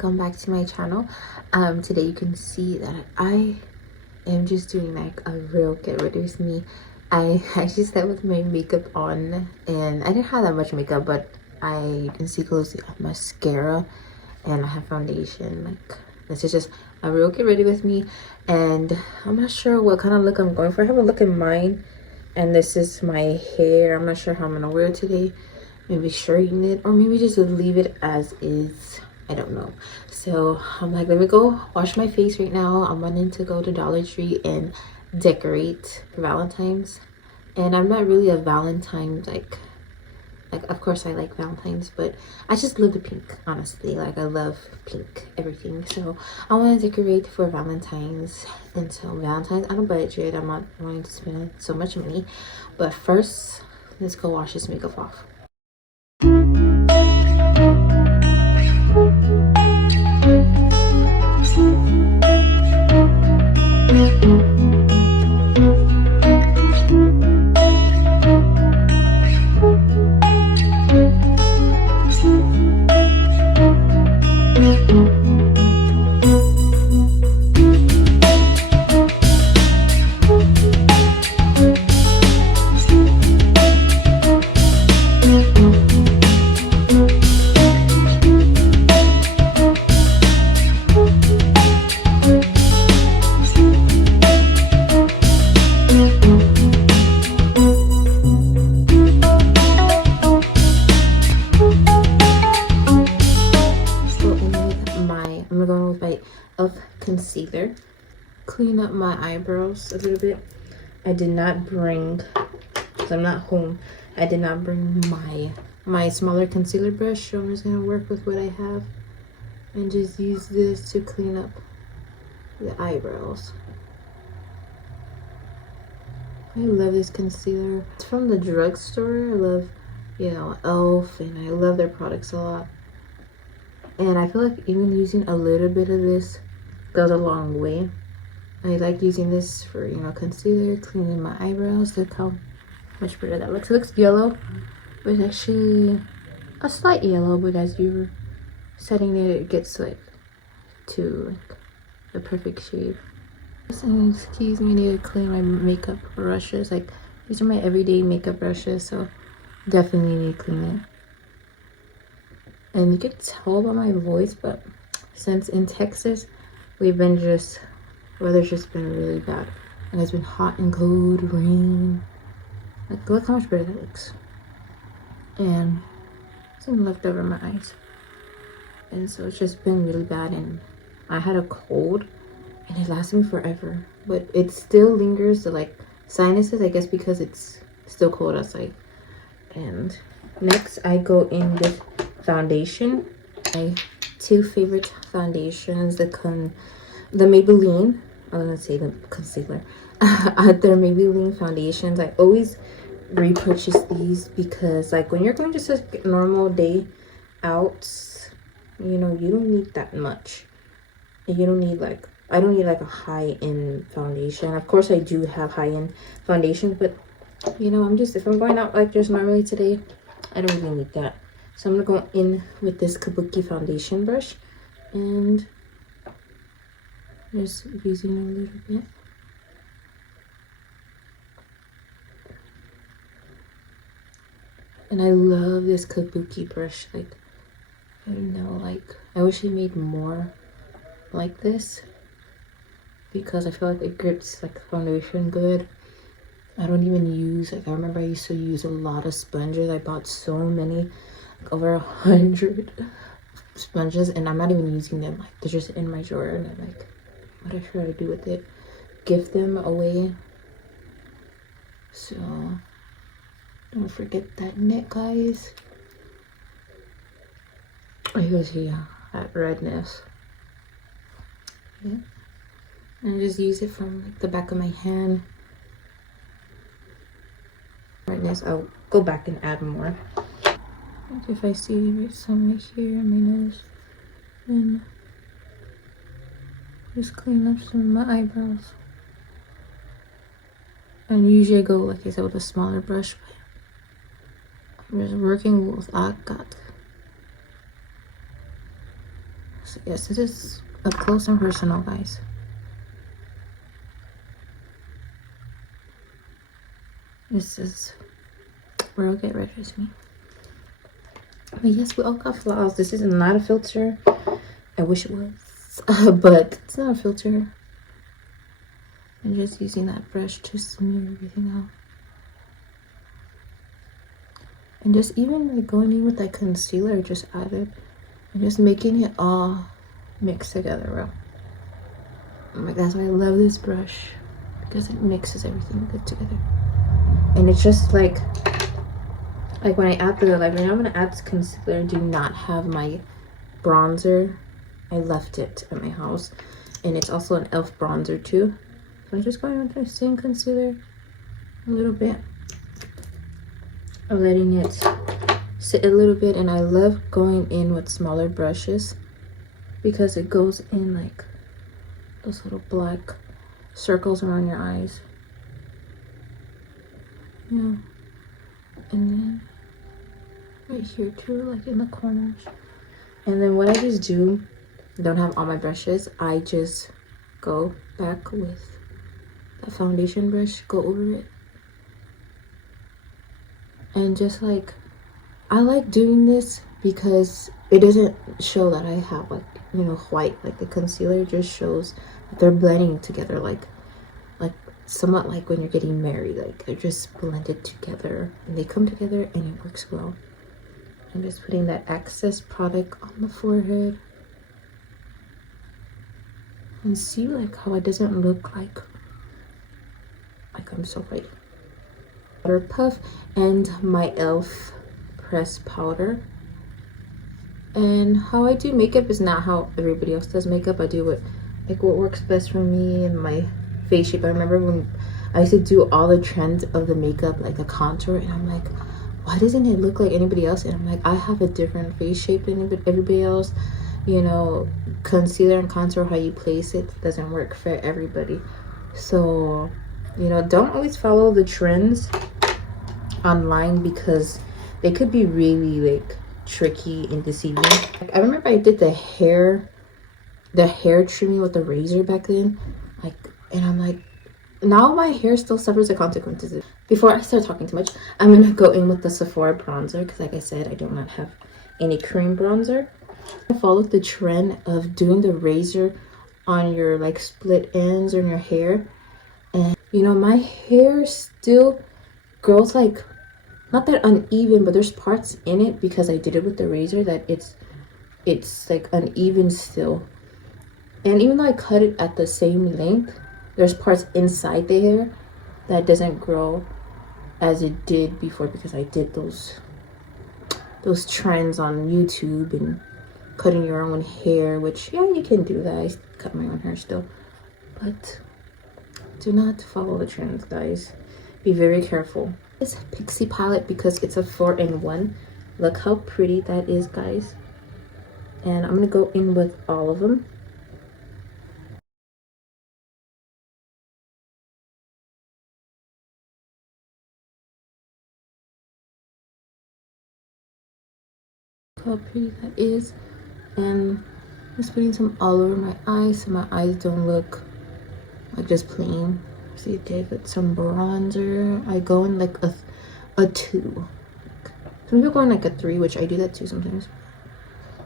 welcome back to my channel. Today you can see that I am just doing like a real get ready with me. I actually slept with my makeup on and I didn't have that much makeup, but I instinctively have mascara and I have foundation. Like, this is just a real get ready with me, and I'm not sure what kind of look I'm going for. I have a look in mind, and this is my hair. I'm not sure how I'm gonna wear it today. Maybe straighten it or maybe just leave it as is. I don't know. So I'm like, let me go wash my face right now. I'm running to go to Dollar Tree and decorate for Valentine's. And I'm not really a Valentine's like of course I like Valentine's, but I just love the pink, honestly. Like, I love pink everything. So I want to decorate for Valentine's. And so Valentine's, I don't budget. I'm not wanting to spend so much money. But first, let's go wash this makeup off. I'm going with my concealer, clean up my eyebrows a little bit. I did not bring, because I'm not home, I did not bring my smaller concealer brush, so I'm just gonna work with what I have and just use this to clean up the eyebrows. I love this concealer. It's from the drugstore. I love, you know, Elf, and I love their products a lot. And I feel like even using a little bit of this goes a long way. I like using this for, you know, concealer, cleaning my eyebrows. Look how much better that looks. It looks yellow, but it's actually a slight yellow, but as you're setting it, it gets like to like the perfect shade. And excuse me, I need to clean my makeup brushes. Like, these are my everyday makeup brushes, so definitely need to clean it. And you can tell by my voice, but since in Texas, weather's just been really bad. And it's been hot and cold, rain. Like, look how much better that looks. And some left over my eyes. And so it's just been really bad, and I had a cold and it lasted me forever. But it still lingers, the like sinuses, I guess, because it's still cold outside. And next I go in with foundation. My two favorite foundations, the Maybelline, I was gonna say the concealer, the Maybelline foundations. I always repurchase these because, like, when you're going just a normal day out, you know, you don't need that much. You don't need, like, I don't need like a high-end foundation. Of course I do have high-end foundation, but you know, if I'm going out like just normally today, I don't really need that. So I'm gonna go in with this Kabuki foundation brush and just using a little bit. And I love this Kabuki brush. Like, I don't know, like, I wish they made more like this because I feel like it grips like foundation good. I don't even use, like, I remember I used to use a lot of sponges. I bought so many, like over 100 sponges, and I'm not even using them. Like, they're just in my drawer, and I'm like, what should I do with it? Give them away. So don't forget that net, guys. Oh, you guys see that redness. Yeah. And just use it from like the back of my hand. Redness, I'll go back and add more. If I see some right here in my nose, then just clean up some of my eyebrows. And usually I go, like I said, with a smaller brush, but I'm just working with what I got. So yes, this is up close and personal, guys. This is real get rid of me. But yes, we all got flaws. This is not a filter. I wish it was, but it's not a filter. I'm just using that brush to smear everything out. And just even like going in with that concealer I just added and just making it all mix together, bro. Oh my, that's why I love this brush, because it mixes everything good together. And it's just like when I add the, like, when I'm gonna add concealer, I do not have my bronzer. I left it at my house, and it's also an elf bronzer too. So I'm just going with the same concealer a little bit, I'm letting it sit a little bit. And I love going in with smaller brushes because it goes in like those little black circles around your eyes. Yeah. And then right here too, like in the corners. And then what I just do, don't have all my brushes, I just go back with the foundation brush, go over it, and just like, I like doing this because it doesn't show that I have like, you know, white. Like the concealer just shows that they're blending together, like somewhat like when you're getting married, like they're just blended together and they come together and it works well. I'm just putting that excess product on the forehead, and see like how it doesn't look like I'm so white. Powder puff and my elf pressed powder. And how I do makeup is not how everybody else does makeup. I do what works best for me and my face shape. I remember when I used to do all the trends of the makeup, like the contour, and I'm like, why doesn't it look like anybody else? And I'm like, I have a different face shape than everybody else. You know, concealer and contour, how you place it doesn't work for everybody. So, you know, don't always follow the trends online because they could be really like tricky and deceiving. Like, I remember I did the hair trimming with the razor back then, like, and I'm like, now my hair still suffers the consequences. Before I start talking too much, I'm gonna go in with the Sephora bronzer because, like I said, I do not have any cream bronzer. I followed the trend of doing the razor on your like split ends on your hair, and you know, my hair still grows like not that uneven, but there's parts in it because I did it with the razor that it's like uneven still. And even though I cut it at the same length, there's parts inside the hair that doesn't grow as it did before because I did those trends on YouTube and cutting your own hair, which yeah, you can do that. I cut my own hair still, but do not follow the trends, guys. Be very careful. This Pixie palette, because it's a 4-in-1. Look how pretty that is, guys. And I'm gonna go in with all of them. Look how pretty that is. And just putting some all over my eyes so my eyes don't look like just plain. So you take it some bronzer. I go in like a 2. Some people go in like a 3, which I do that too sometimes.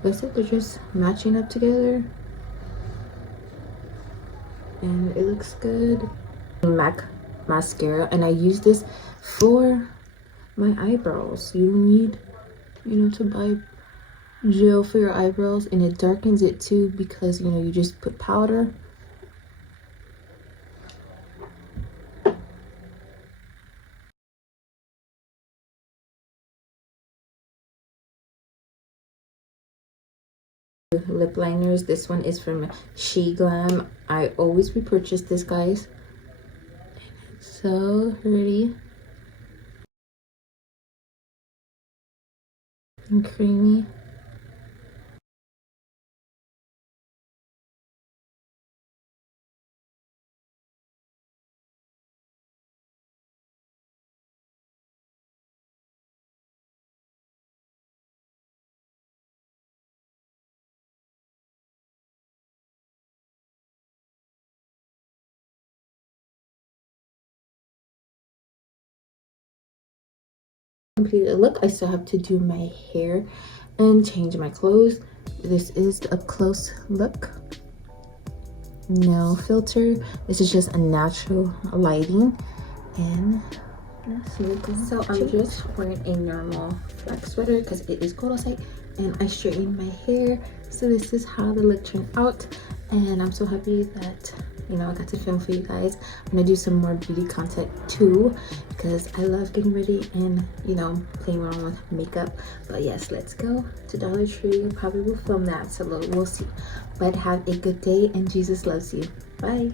That's it. They're just matching up together, and it looks good. MAC mascara, and I use this for my eyebrows. You don't need, you know, to buy gel for your eyebrows, and it darkens it too because, you know, you just put powder. Lip liners. This one is from She Glam. I always repurchase this, guys. It's so pretty and creamy. completed the look. I still have to do my hair and change my clothes. This is the up close look. No filter. This is just a natural lighting. And so I'm just wearing a normal black sweater because it is cold outside, and I straightened my hair. So this is how the look turned out, and I'm so happy that, you know, I got to film for you guys. I'm gonna do some more beauty content too because I love getting ready and, you know, playing around with makeup. But yes, let's go to Dollar Tree. Probably will film that, so we'll see. But have a good day, and Jesus loves you. Bye.